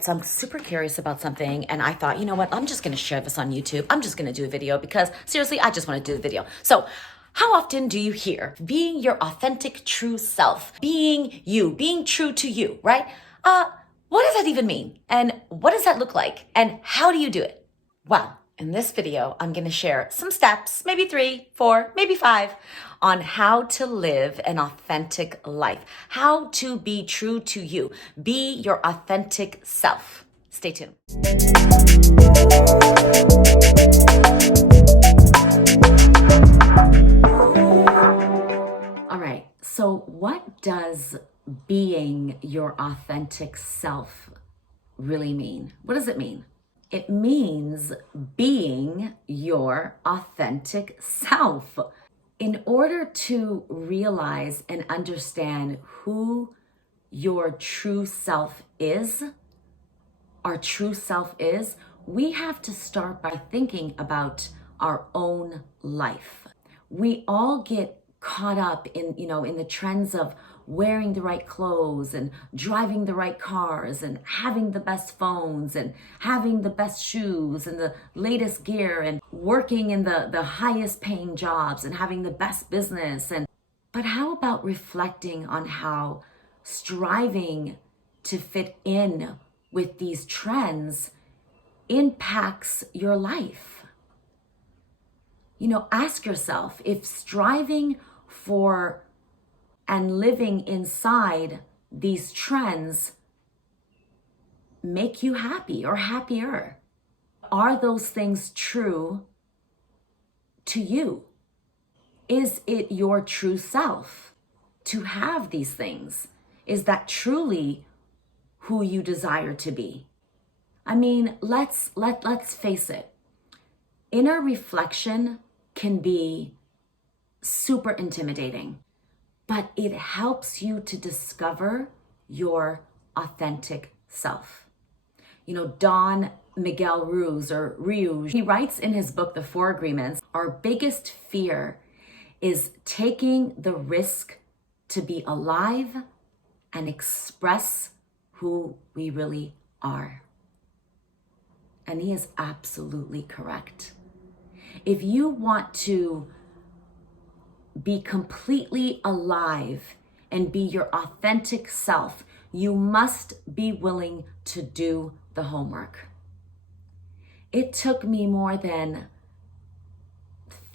So I'm super curious about something, and I thought, you know what, I'm just gonna share this on YouTube. I'm just gonna do a video because seriously, I just wanna do the video. So how often do you hear being your authentic true self, being you, being true to you, right? What does that even mean? And what does that look like? And how do you do it? Well, in this video, I'm going to share some steps, maybe 3, 4, maybe 5, on how to live an authentic life, how to be true to you, be your authentic self. Stay tuned. All right, so what does being your authentic self really mean? What does it mean? It means being your authentic self. In order to realize and understand who your true self is, our true self is, we have to start by thinking about our own life. We all get caught up in the trends of wearing the right clothes and driving the right cars and having the best phones and having the best shoes and the latest gear and working in the highest paying jobs and having the best business. But how about reflecting on how striving to fit in with these trends impacts your life? Ask yourself if striving for and living inside these trends make you happy or happier. Are those things true to you? Is it your true self to have these things? Is that truly who you desire to be? I mean, let's face it. Inner reflection can be super intimidating, but it helps you to discover your authentic self. Don Miguel Ruiz, he writes in his book, The 4 Agreements, our biggest fear is taking the risk to be alive and express who we really are. And he is absolutely correct. If you want to be completely alive and be your authentic self, you must be willing to do the homework. It took me more than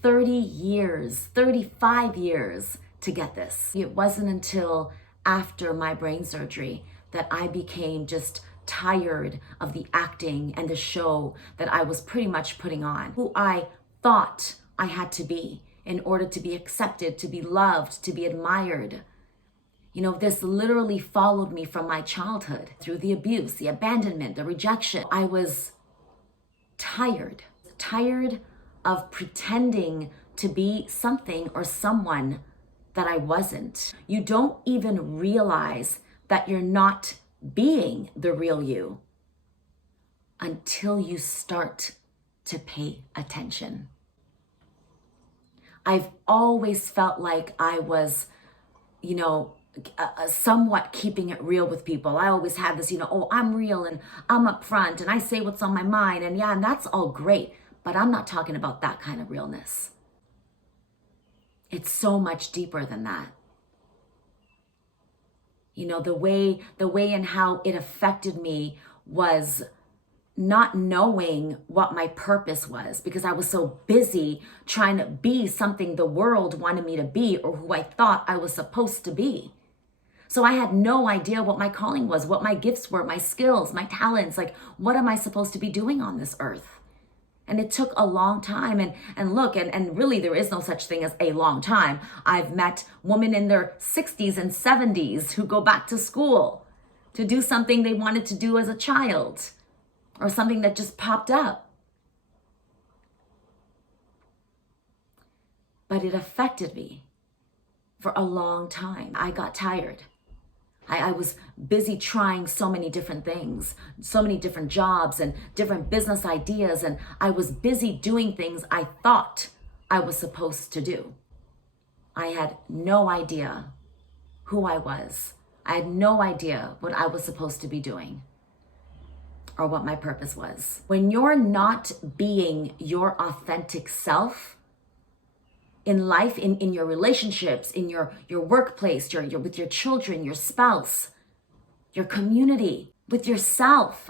30 years, 35 years to get this. It wasn't until after my brain surgery that I became just tired of the acting and the show that I was pretty much putting on, who I thought I had to be in order to be accepted, to be loved, to be admired. This literally followed me from my childhood through the abuse, the abandonment, the rejection. I was tired of pretending to be something or someone that I wasn't. You don't even realize that you're not being the real you until you start to pay attention. I've always felt like I was, somewhat keeping it real with people. I always had this, I'm real and I'm upfront and I say what's on my mind. And that's all great. But I'm not talking about that kind of realness. It's so much deeper than that. The way and how it affected me was not knowing what my purpose was because I was so busy trying to be something the world wanted me to be or who I thought I was supposed to be. So I had no idea what my calling was, what my gifts were, my skills, my talents, like what am I supposed to be doing on this earth? And it took a long time. And look, and really there is no such thing as a long time. I've met women in their 60s and 70s who go back to school to do something they wanted to do as a child or something that just popped up. But it affected me for a long time. I got tired. I was busy trying so many different things, so many different jobs and different business ideas. And I was busy doing things I thought I was supposed to do. I had no idea who I was. I had no idea what I was supposed to be doing. or what my purpose was. When you're not being your authentic self in life, in your relationships, in your workplace, your with your children, your spouse, your community, with yourself,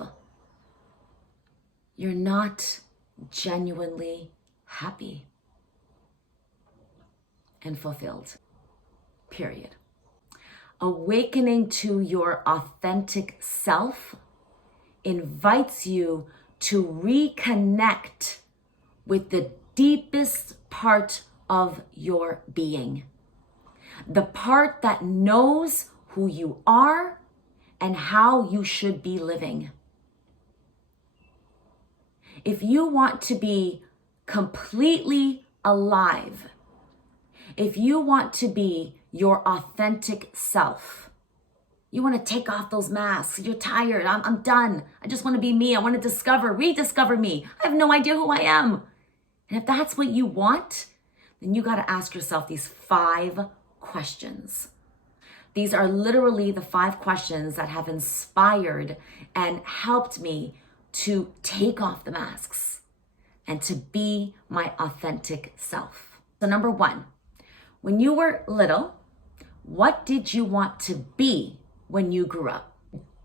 you're not genuinely happy and fulfilled. Period. Awakening to your authentic self invites you to reconnect with the deepest part of your being. The part that knows who you are and how you should be living. If you want to be completely alive, if you want to be your authentic self, you want to take off those masks. You're tired. I'm done. I just want to be me. I want to rediscover me. I have no idea who I am. And if that's what you want, then you got to ask yourself these 5 questions. These are literally the 5 questions that have inspired and helped me to take off the masks and to be my authentic self. So number 1, when you were little, what did you want to be when you grew up?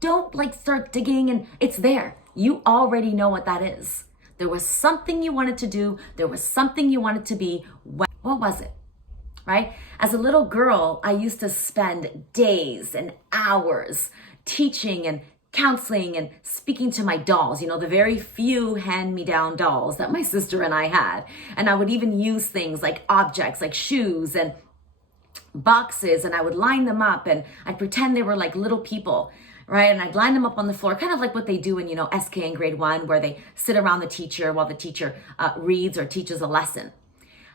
Don't start digging and it's there. You already know what that is. There was something you wanted to do. There was something you wanted to be. What was it? Right? As a little girl, I used to spend days and hours teaching and counseling and speaking to my dolls, the very few hand-me-down dolls that my sister and I had. And I would even use things like objects, like shoes and boxes, and I would line them up and I'd pretend they were like little people, right? And I'd line them up on the floor, kind of like what they do in, SK in grade 1, where they sit around the teacher while the teacher reads or teaches a lesson.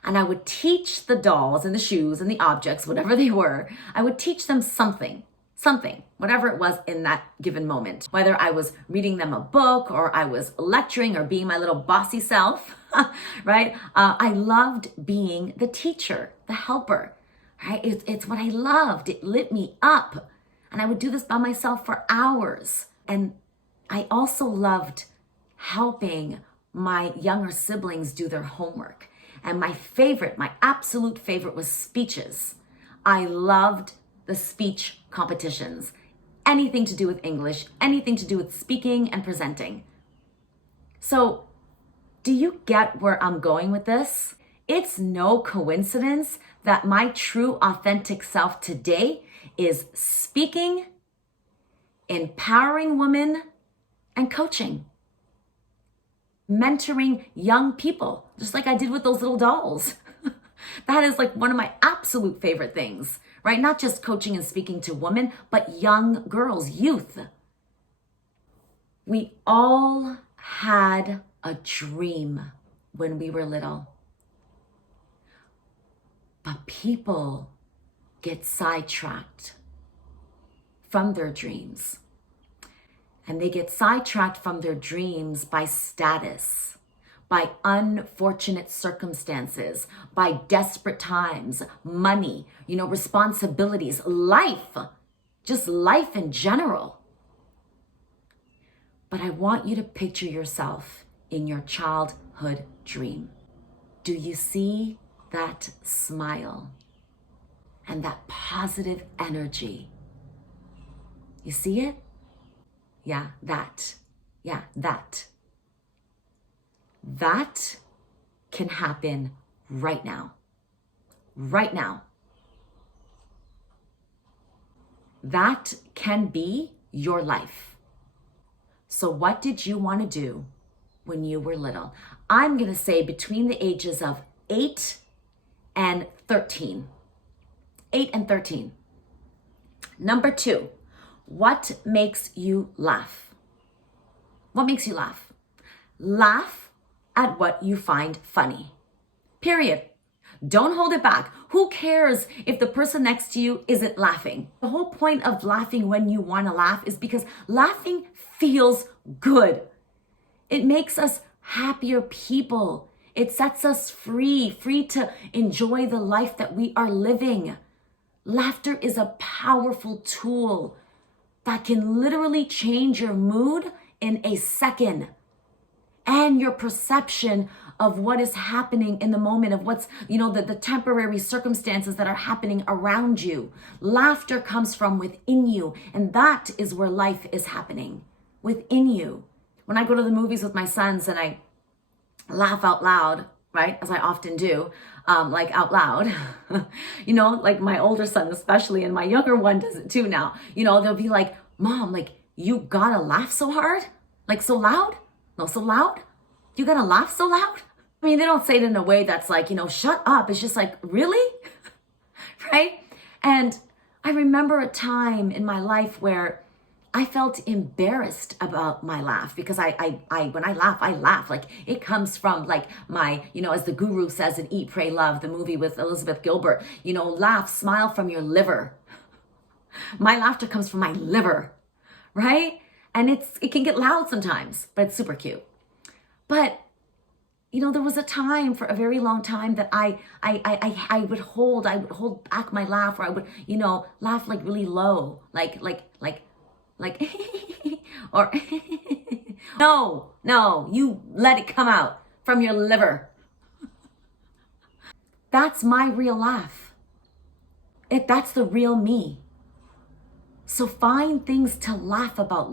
And I would teach the dolls and the shoes and the objects, whatever they were, I would teach them something, whatever it was in that given moment. Whether I was reading them a book or I was lecturing or being my little bossy self, right? I loved being the teacher, the helper, right? It's what I loved. It lit me up. And I would do this by myself for hours. And I also loved helping my younger siblings do their homework. And my absolute favorite was speeches. I loved the speech competitions. Anything to do with English, anything to do with speaking and presenting. So, do you get where I'm going with this? It's no coincidence that my true authentic self today is speaking, empowering women, and coaching. Mentoring young people, just like I did with those little dolls. That is one of my absolute favorite things, right? Not just coaching and speaking to women, but young girls, youth. We all had a dream when we were little. But people get sidetracked from their dreams. And they get sidetracked from their dreams by status, by unfortunate circumstances, by desperate times, money, responsibilities, life, just life in general. But I want you to picture yourself in your childhood dream. Do you see that smile and that positive energy? You see it? Yeah, that. That can happen right now. Right now. That can be your life. So what did you want to do when you were little? I'm going to say between the ages of 8 and 13. 8 and 13. Number 2, what makes you laugh? What makes you laugh? Laugh at what you find funny. Period. Don't hold it back. Who cares if the person next to you isn't laughing? The whole point of laughing when you want to laugh is because laughing feels good. It makes us happier people. It sets us free to enjoy the life that we are living. Laughter is a powerful tool that can literally change your mood in a second. And your perception of what is happening in the moment, of what's, the temporary circumstances that are happening around you. Laughter comes from within you, and that is where life is happening, within you. When I go to the movies with my sons and I laugh out loud, right, as I often do, like out loud, like my older son especially, and my younger one does it too now, they'll be like, Mom, like, you gotta laugh so hard? Like so loud? No, so loud? You gotta laugh so loud? I mean, they don't say it in a way that's like, shut up. It's just like, really? Right? And I remember a time in my life where I felt embarrassed about my laugh, because I when I laugh. Like, it comes from like my, as the guru says in Eat, Pray, Love, the movie with Elizabeth Gilbert, laugh, smile from your liver. My laughter comes from my liver, right? And it can get loud sometimes, but it's super cute. But, there was a time, for a very long time, that I would hold back my laugh, or I would, laugh like really low, like, or no, you let it come out from your liver. That's my real laugh. That's the real me. So find things to laugh about.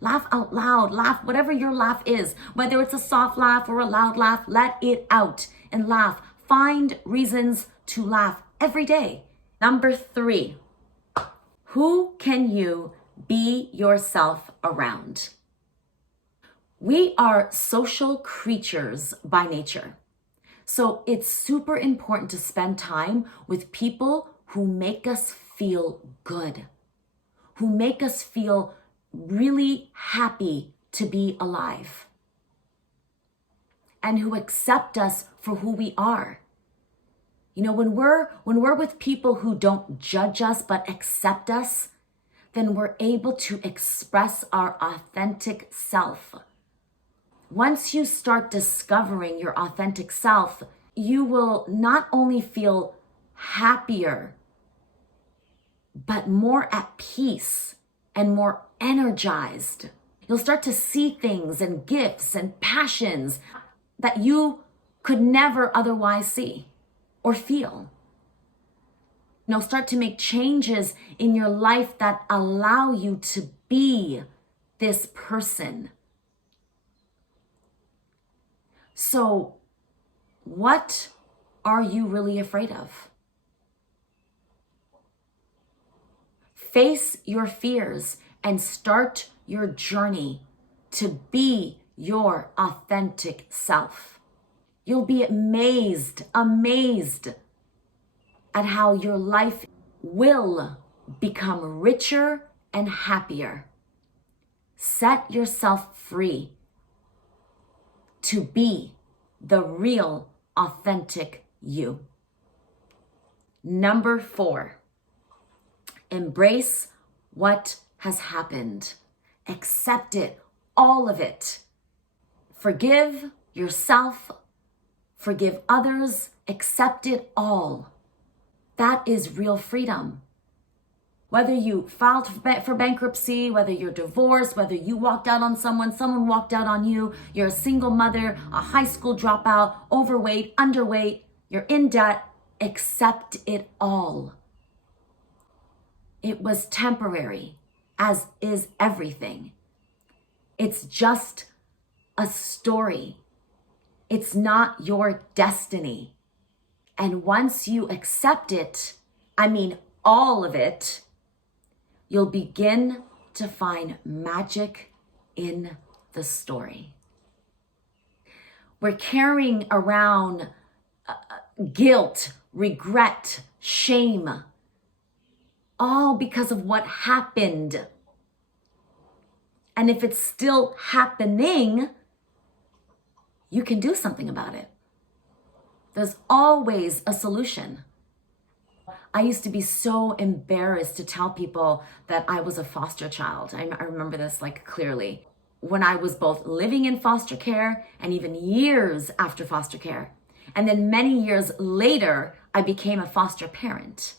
Laugh out loud, laugh, whatever your laugh is, whether it's a soft laugh or a loud laugh, let it out and laugh. Find reasons to laugh every day. Number 3, who can you be yourself around? We are social creatures by nature. So it's super important to spend time with people who make us feel good, who make us feel really happy to be alive, and who accept us for who we are. When we're with people who don't judge us but accept us, then we're able to express our authentic self. Once you start discovering your authentic self, you will not only feel happier, but more at peace and more energized. You'll start to see things and gifts and passions that you could never otherwise see or feel. Start to make changes in your life that allow you to be this person. So, what are you really afraid of? Face your fears and start your journey to be your authentic self. You'll be amazed at how your life will become richer and happier. Set yourself free to be the real, authentic you. Number 4, embrace what has happened. Accept it, all of it. Forgive yourself, forgive others, accept it all. That is real freedom. Whether you filed for bankruptcy, whether you're divorced, whether you walked out on someone walked out on you, you're a single mother, a high school dropout, overweight, underweight, you're in debt, accept it all. It was temporary, as is everything. It's just a story. It's not your destiny. And once you accept it, all of it, you'll begin to find magic in the story. We're carrying around guilt, regret, shame, all because of what happened. And if it's still happening, you can do something about it. There's always a solution. I used to be so embarrassed to tell people that I was a foster child. I remember this like clearly. When I was both living in foster care and even years after foster care. And then many years later, I became a foster parent.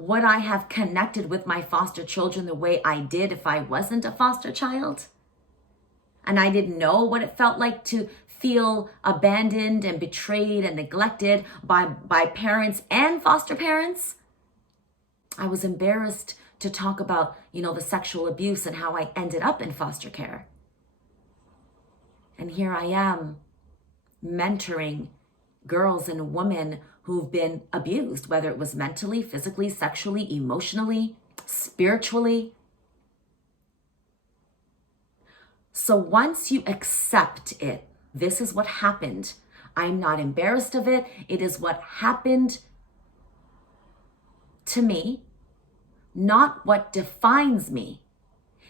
would I have connected with my foster children the way I did if I wasn't a foster child? And I didn't know what it felt like to feel abandoned and betrayed and neglected by parents and foster parents. I was embarrassed to talk about, the sexual abuse and how I ended up in foster care. And here I am mentoring girls and women who've been abused, whether it was mentally, physically, sexually, emotionally, spiritually. So once you accept it, this is what happened. I'm not embarrassed of it. It is what happened to me, not what defines me.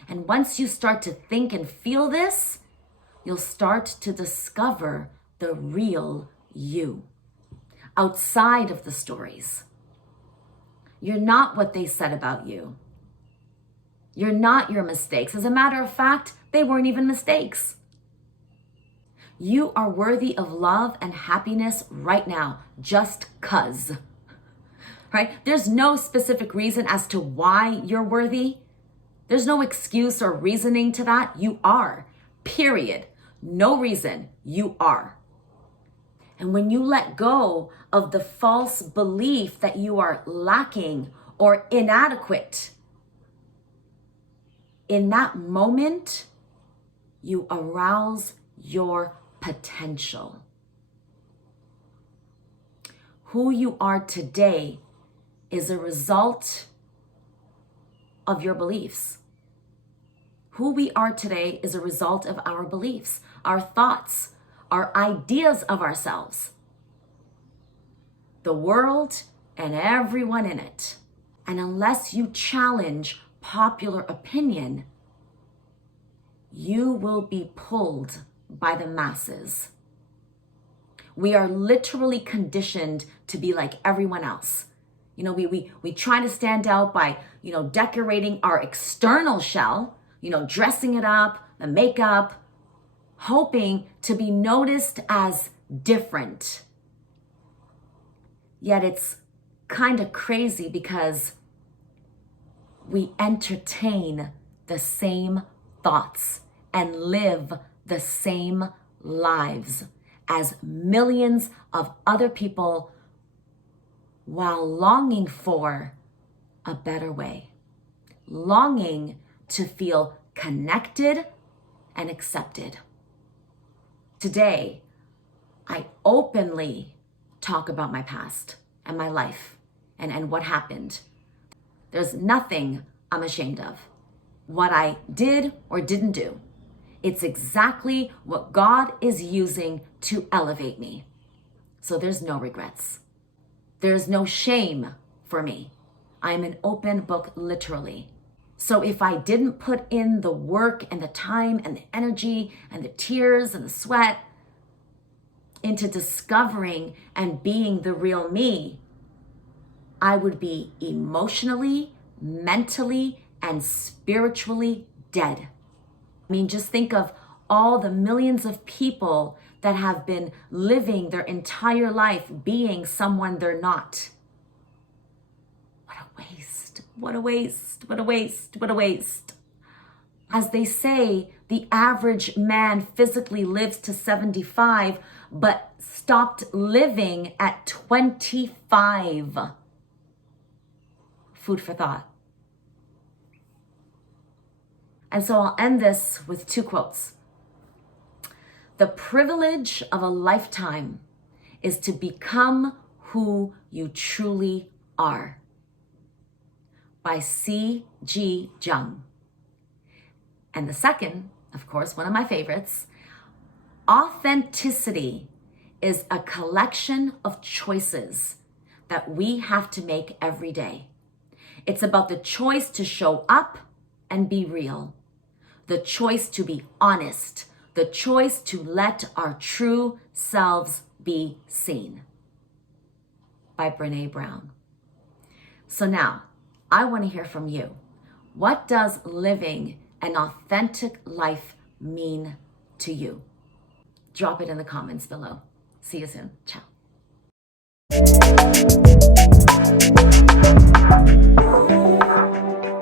And once you start to think and feel this, you'll start to discover the real you outside of the stories. You're not what they said about you. You're not your mistakes. As a matter of fact, they weren't even mistakes. You are worthy of love and happiness right now, just 'cause. Right? There's no specific reason as to why you're worthy. There's no excuse or reasoning to that. You are. Period. No reason. You are. And when you let go of the false belief that you are lacking or inadequate, in that moment, you arouse your potential. Who you are today is a result of your beliefs. Who we are today is a result of our beliefs, our thoughts, our ideas of ourselves, the world, and everyone in it. And unless you challenge popular opinion, you will be pulled by the masses. We are literally conditioned to be like everyone else. We try to stand out by, decorating our external shell, dressing it up, the makeup, hoping to be noticed as different. Yet it's kind of crazy because we entertain the same thoughts and live the same lives as millions of other people while longing for a better way, longing to feel connected and accepted. Today, I openly talk about my past and my life and what happened. There's nothing I'm ashamed of. What I did or didn't do. It's exactly what God is using to elevate me. So there's no regrets. There's no shame for me. I'm an open book, literally. So if I didn't put in the work and the time and the energy and the tears and the sweat into discovering and being the real me, I would be emotionally, mentally, and spiritually dead. Just think of all the millions of people that have been living their entire life being someone they're not. What a waste, what a waste, what a waste, what a waste. As they say, the average man physically lives to 75, but stopped living at 25. Food for thought. And so I'll end this with two quotes. The privilege of a lifetime is to become who you truly are. By C.G. Jung. And the second, of course, one of my favorites, authenticity is a collection of choices that we have to make every day. It's about the choice to show up and be real. The choice to be honest, the choice to let our true selves be seen. By Brené Brown. So now, I want to hear from you. What does living an authentic life mean to you? Drop it in the comments below. See you soon. Ciao.